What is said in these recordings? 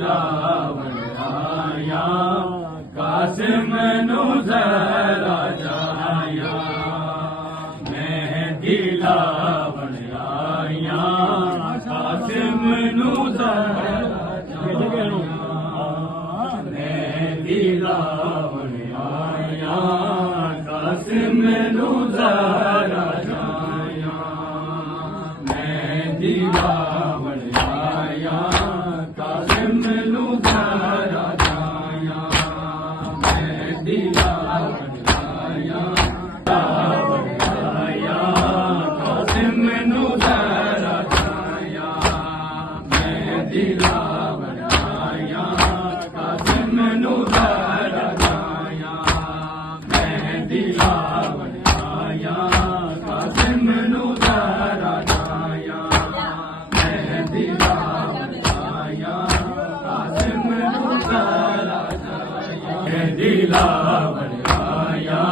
दिलावण आया कासिम नू ज़रा जाया मैं दिलावण आया कासिम नू ज़रा जाया मैं दिलावण आया कासिम नू ज़रा जाया मैं दिलावण आया कासिम नू ज़रा जाया मैं दिलावण आया कासिम नू ज़रा जाया मैं दिलावण आया कासिम नू ज़रा जाया मैं दिलावण आया कासिम नू ज़रा जाया मैं दिलावण आया कासिम नू ज़रा जाया मैं दिलावण आया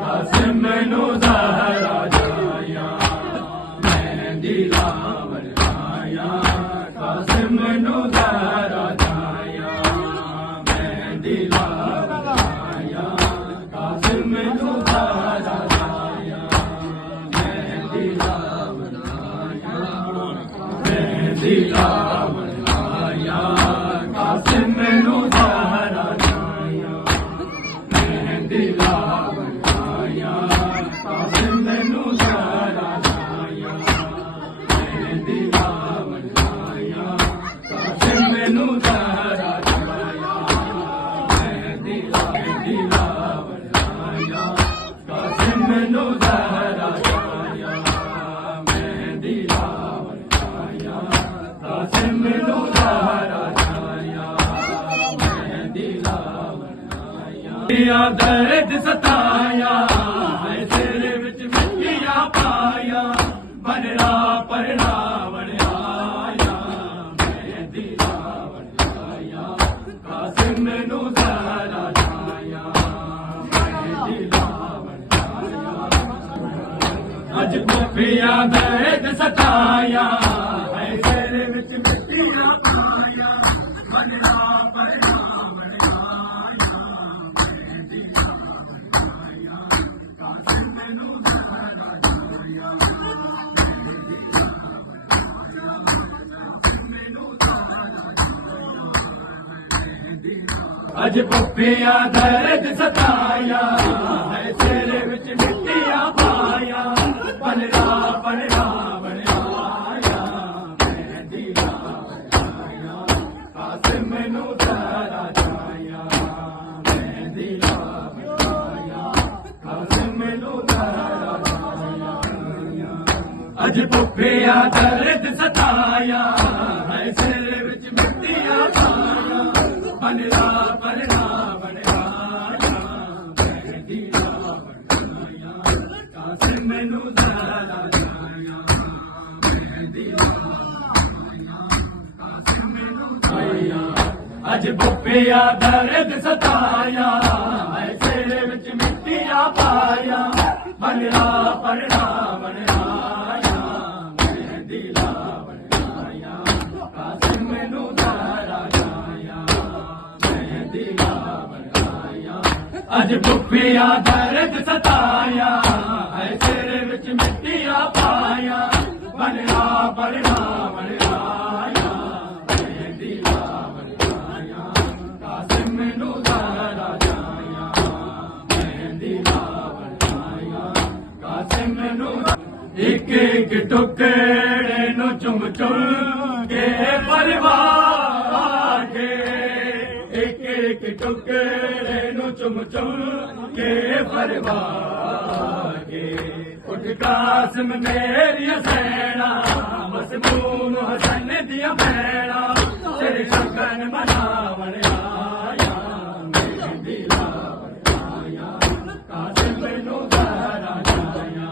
कासिम नू ज़रा जाया मैं दिलावण आया कासिम नू ज़रा जाया मैं दिलावण आया कासिम नू ज़रा जाया मैं दिलावण आया मैं दिलावण आया कासिम नू ज़रा जाया मैं दिलावण आया कासिम नू ज़रा जाया मैं दिलावण आया कासिम नू ज़रा जाया मैं दिलावण आया कासिम नू ज़रा जाया मैं दिलावण आया कासिम नू ज़रा जाया मैं दिलावण आया दर्द सताया है सिर विच मिट्टियां पाया बनरा परनावण आया मैं दिलावण आया कासिम नू ज़रा जाया मैं दिलावण आया अज कुफिया दर्द सताया है सिर विच मिट्टियां पाया बनरा परनावण आया मैं दिलावण आया कासिम नू ज़रा जाया अज पप्पिया दर्द सताया है सिर विच मिट्टियां पाया बनरा परनावण आया मैं दिलावण आया कासिम नू ज़रा जाया मैं दिलावण आया कासिम नू ज़रा जाया अज पप्पिया दर्द सताया है सिर विच मिट्टियां पाया बनरा परनावण आया मैं दिलावण आया कासिम नू ज़रा जाया मैं दिलावण आया कासिम नू ज़रा अज पप्पिया दर्द सताया है सिर विच मिट्टियां पाया बनरा परनावण आया मैं दिलावण आया कासिम नू ज़रा जाया मैं दिलावण आया अज पप्पिया दर्द सताया है सिर विच मिट्टियां पाया बनरा परनावण आया मैं दिलावण आया कासिम नू ज़रा जाया मैं दिलावण आया कासिम नू एक एक टुकड़े नू चुम चुम के परवाह के एक एक टुकड़े नू चुम चुम के परवाह के उठ कासिम मेरी सैना मसमून हसन दिया भैना तेरे शगन मनावण आया मैं दिलावण आया कासिम नू ज़रा जाया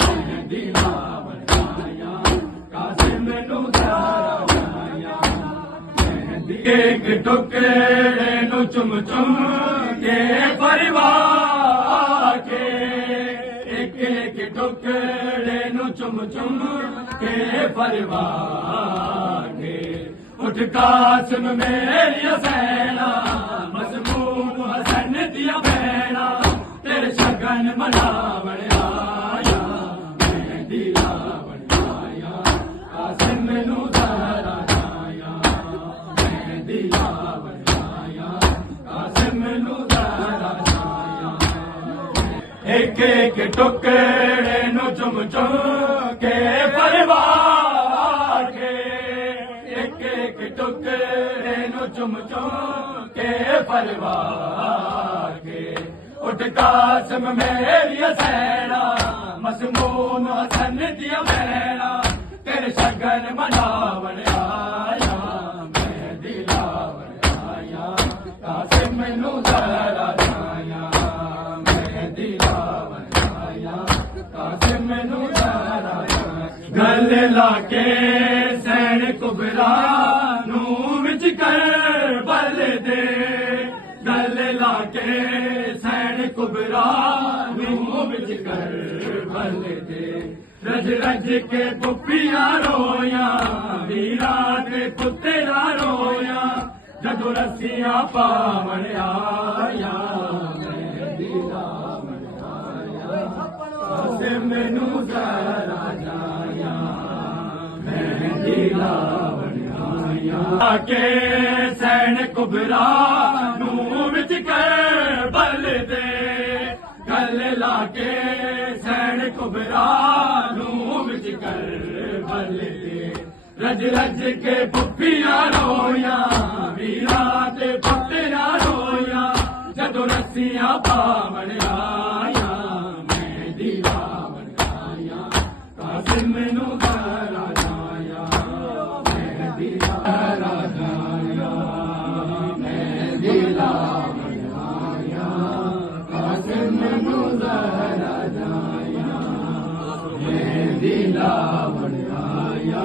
मैं दिलावण आया कासिम नू ज़रा जाया एक टुकड़े नू चुम चुम के परिवार के एक एक टुकड़े नू चुम चुम के परिवार के उठ कासिम मेरी सैना मजमून हसन दिया भैना तेरे शगन मनावण आया मेहंदी लावण आया कासिम मैनू ज़हरा जाया मेहंदी लावण आया कासिम मैनू ज़हरा जाया एक एक टुकड़े नु चुम चुम के परवार के एक एक टुकड़े नु चुम चुम के परवार के उठ कासिम मेरी सैना मजमून हसन दिया भैना तेरे शगन मनावण आया मेहंदी लावण आया कासिम मैनू ज़हरा जाया मेहंदी लावण आया कासिम मैनू ज़हरा जाया गले लाके सैन कुबरा नू विच कर बल दे गले लाके सैन कुबरा नू विच कर बल दे रज रज के पुपिया रोया वीरा ते पुत्रा रोया जदों रस्सियां पावण आया मेहंदी लावण आया कासिम मैनू ज़हरा जाया मेहंदी लावण आया के सैन कुबरा नू विच कर बल दे गले लाके सैन कुबरा नू विच कर बल दे रज रज के पुपिया रोया वीरा ते पुत्रा रोया जदों रस्सियां पावण आया मेहंदी लावण आया कासिम मैनू ज़हरा जाया मेहंदी ज़हरा जाया मेहंदी लावण आया कासिम मैनू ज़हरा जाया मेहंदी लावण आया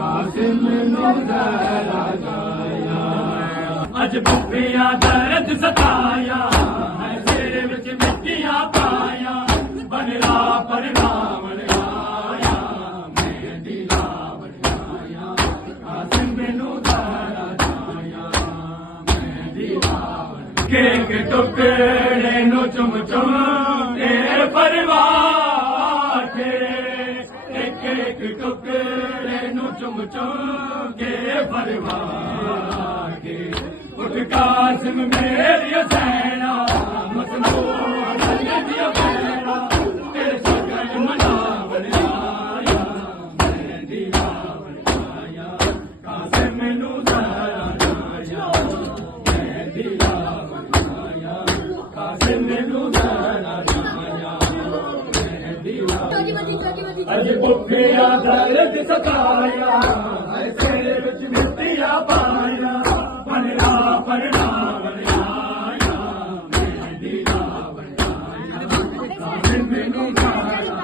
कासिम मैनू ज़हरा जाया अज पुपिया दर्द सताया है सिर विच मिट्टियां पाया बनला परनावण आया मेहंदी लावण आया कासिम मैनू ज़हरा जाया मेहंदी लावण के टुकड़े नु चुम चुम तेरे परवार के एक एक टुकड़े नु चुम चुम के परवार के उठ कासिम मेरी सैना मजमून हसन दिया भैना तेरे शगन मनावण आया मेहंदी लावण आया कासिम मैनू ज़हरा जाया मेहंदी लावण आया कासिम मैनू ज़हरा जाया मेहंदी लावण अज पुपिया दर्द सताया ऐसे विच मिट्टियां पाया बनला परनावण आया मेहंदी लावण आया कासिम मैनू ज़हरा